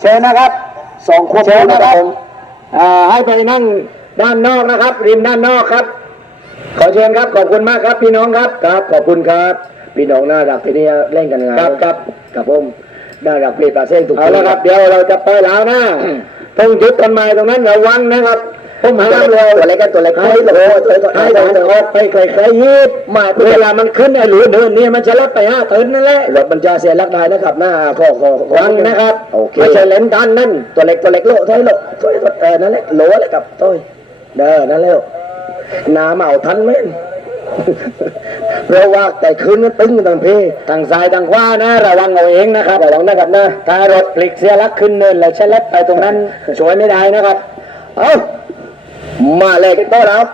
เชิญนะครับสองควบเชิญนะครับผมอ่าให้ไปนั่งด้านนอกนะครับ ริมด้านนอกครับ ขอเชิญครับขอบคุณมากครับ พี่น้องครับครับ ขอบคุณครับ พี่น้องน่ารักที่นี่เล่นกันงานครับครับครับผมน่ารักเปรียบปลาเส้นทุกเอาละครับเดี๋ยวเราจะไปแล้วนะต้องยึดกันใหม่ตรงนั้นระวังนะครับ ผมหามเลยตัวเล็กกันตัวเล็กให้ให้ตัววตัวตัวให้ให้ตัตัววออกไปไกลๆยิบมาเวลามันขึ้นไอ้หลุยเดินเนี่ยมันจะรับไปห้าเทินนั่นแหละรถมันจะเสียลักได้นะครับหน้าคอคอวังนะครับโอเคไม่ใช่เลนดันนั่นตัวเล็กตัวเล็กโลถ้อยโลถ้อยเออนั่นแหละโลแหละครับถ้อยเด้อนั่นแล้วน้ำเอาทันไหมเพราะว่าแต่คืนนั้นตึงต่างเพทางซ้ายทางขวานะ ระวังเอาเองนะครับระวังนะครับนะถ้ารถพลิกเสียลักขึ้นเนินแล้วเชลบไปตรงนั้นช่วยไม่ได้นะครับ เอา มาเลยกันต่อแล้ว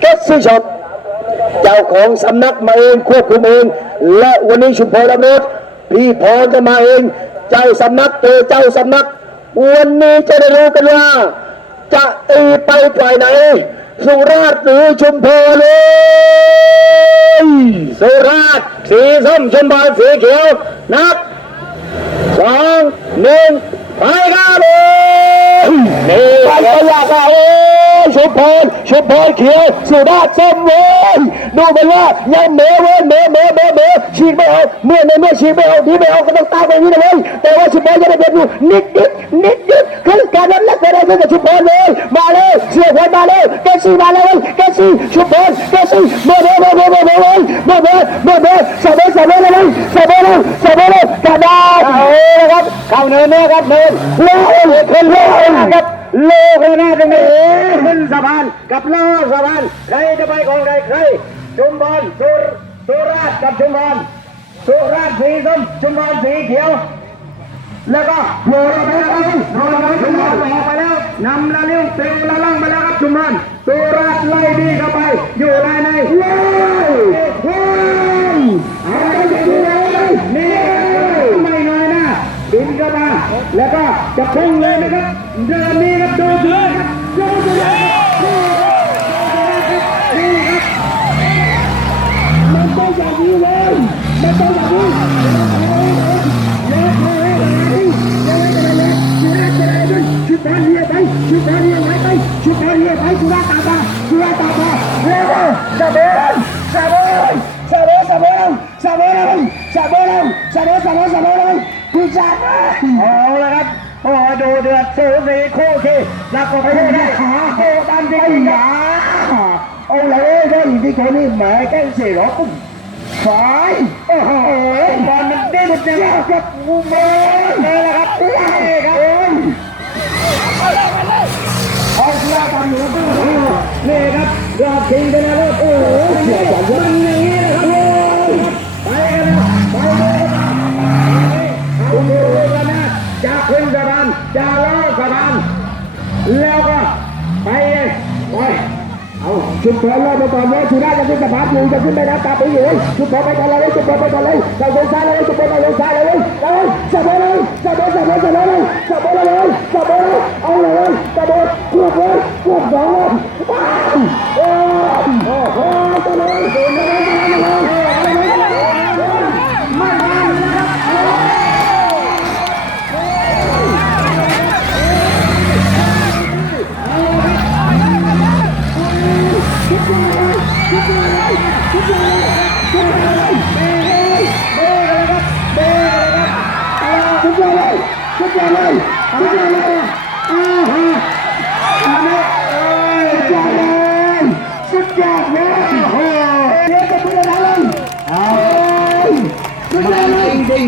เกสซี่ช็อปเจ้าของสำนักมาเองควบคุมเอง และวันนี้ชุมพรลำรถพี่พรจะมาเอง เจ้าสำนักเจอเจ้าสำนัก วันนี้จะได้รู้กันว่า จะตีไปฝ่ายไหน สุราษฎร์หรือชุมพรเลยสุราษฎร์สีส้มชมพูสีเขียว นับสองหนึ่งไปครันี่ไปก็อยากเอาเอง ชุมพรชุมพรเขียวสุราษฎร์ส้มเว้ยดูไปว่ายังเหมเว้ยเหมเหมเหมเหมฉีกไม่เอาเมื่อในเมื่อฉีกไม่เอาที่ไม่เอาก็ต้องตายไปนี้นะเว้ยแต่ว่าชุมพรยังได้เปรียบอยู่นิดนิดนิดนิดคือการนั้นและการนั้นกับชุมพรเลยมาเลยเสียพรมาเลยแกซี่มาเลยแกซี่ชุมพรแกซี่เมื่อเมื่อเมื่อเมื่อเมื่อเมื่อเมื่อเมื่อเมื่อเมื่อเมื่อสบายสบายเลยสบายเลยสบายเลยกระดาษเอาละครับเข้าเนินนะครับเนินเล่นคนเล่นครับ โลกเลยนะตรงนี้ขึ้นสะพานกับล้อสะพานใครจะไปก่อนใครใครชุมพรสุรสุราษฎร์กับชุมพรสุราษฎร์สีส้มชุมพรสีเขียว แล้วก็โผล่ไปแล้วครับโผล่ไปชุมพรออกไปแล้วนำละเลี้ยวเต็มละล่างไปแล้วครับชุมพรสุราษฎร์ไล่ดีเข้าไปอยู่ในใน แล้วก็จะพุ่งเลยนะครับเดินนี้ครับดูดูครับดูดูนี่ครับมันต้องอย่างนี้เลยมันต้องอย่างนี้ชุดบอลเรียไปชุดบอลเรียไปไปชุดบอลเรียไปสุราตาบาสุราตาบาเร็วสะเบนสะเบนสะเบนสะเบนสะเบนสะเบนสะเบนสะเบนสะเบ นกูจะเอาละครับโอ้โหดูเดือดสูสีคู่ขี้แล้วก็ไปคู่ได้ได้ขาโคตามที่หาเอาเลยได้ที่คนนี้แหมแก้เสียหรอปุ๊บฝายโอ้โหบอลมันดิ้นเจ้าเนี่ยกับกูเมย์นี่แหละครับนี่ครับ เอาเสื้อกันหนูก็ นี่ครับรอบชิงชนะเลิศโอ้โหเสียจังมันอย่างนี้นะครับไปกันนะไปเลยเอาดูกันนะจะขึ้นสะพานจะล่อสะพาน แล้วก็ไปเลยไปเอาชุดพอเราไปก่อนเลยชุดแรกจะขึ้นสะพานอยู่จะขึ้นไปน้ำตาไปอยู่ชุดพอไปก่อนเลยชุดพอไปก่อนเลยเราลงซ้ายเลยชุดพอไปลงซ้ายเลยเลยสะบัดเลยสะบัดสะบัดสะบัดเลยสะบัดเลยสะบัดเลยเอาเลยสะบัดขวบเลยขวบสองเลยว้าวโอ้โหโอ้ตะเลยตะเลยตะเลย สุดยอดเลยสุดยอดเลยอ้าวฮะอันนี้สุดยอดเลยสุดยอดเลยโอ้โหเดี๋ยวจะพูดอะไรเลยเอาสุดยอดเลยจริง